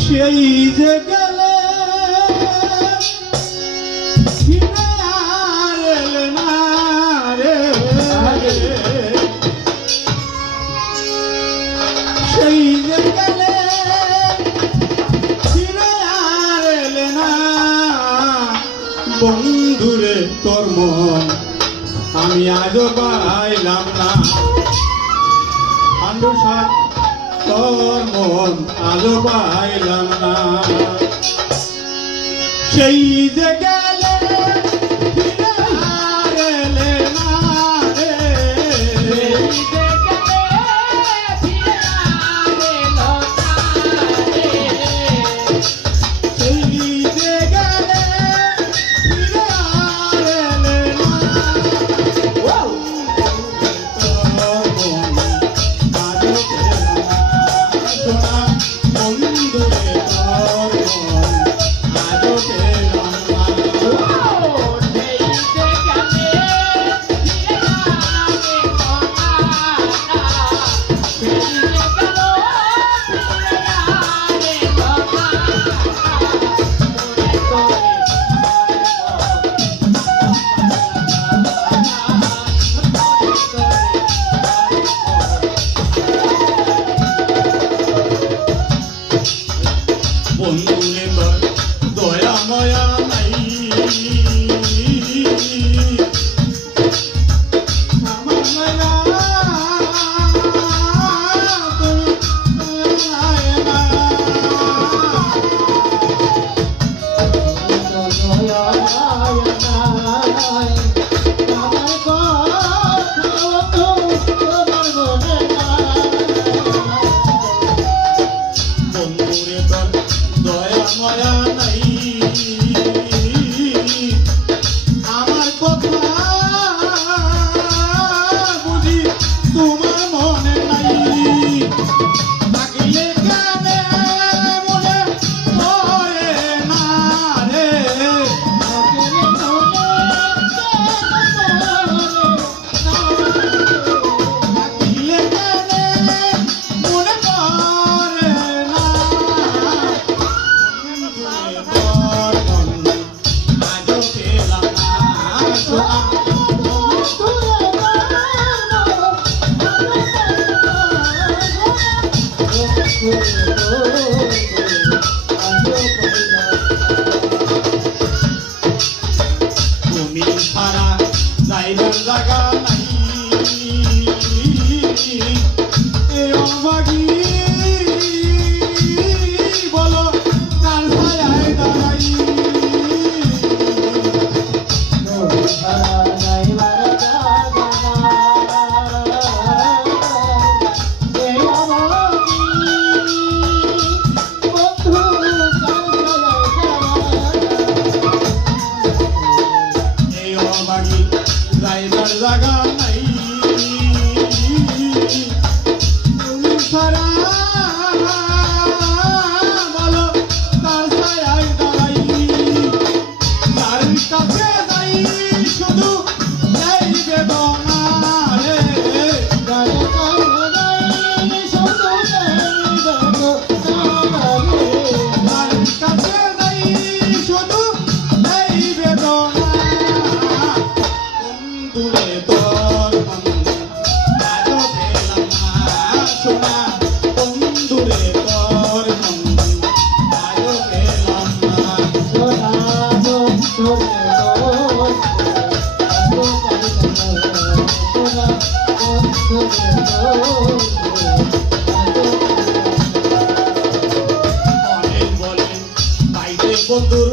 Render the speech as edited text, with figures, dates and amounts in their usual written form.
সেই যে গেলে ফিরে আর এলে না রে, সেই যে গেলে ফিরে আর এলে না বন্ধুরে তোর মন আমি আজও পাইলাম না। আন্ডু সাত তোর মন আজও পাইলাম না। সেই যে গেলে ফিরে আর এলে না রে, সেই যে গেলে ফিরে আর এলে না তোর মন আজও পেলাম না। সোনা বন্ধুরে তোর মন আজও পেলাম না। বন্ধুরে তোর দয়া ময়া নাই, আমার মায়া তুমি নাই না। বন্ধুরে তোর দয়া ময়া নাই, আমার কথা বুঝি তোমার মনে নাই। থাকিলে কানে মনে পড়ে না রে, থাকিলে কানে মনে পড়ে না। তুমি ছাড়া যাইবার জায়গা নাই, এ অভাগী বলো কার ছায়ায় দাঁড়াই। এই অভাগী যাইবার জায়গা নাই, তুমি ছাড়া বলো কার ছায়ায় দাঁড়াই। তার কাছে যাই শুধু এই বেদনা রে, তার কাছে যাই শুধু এই বেদনা। বন্ধুরে তোর মন আজও পেলাম না। সোনা বন্ধুরে তোর মন আজও পেলাম না। অনেক বলে তাইতে বন্ধুর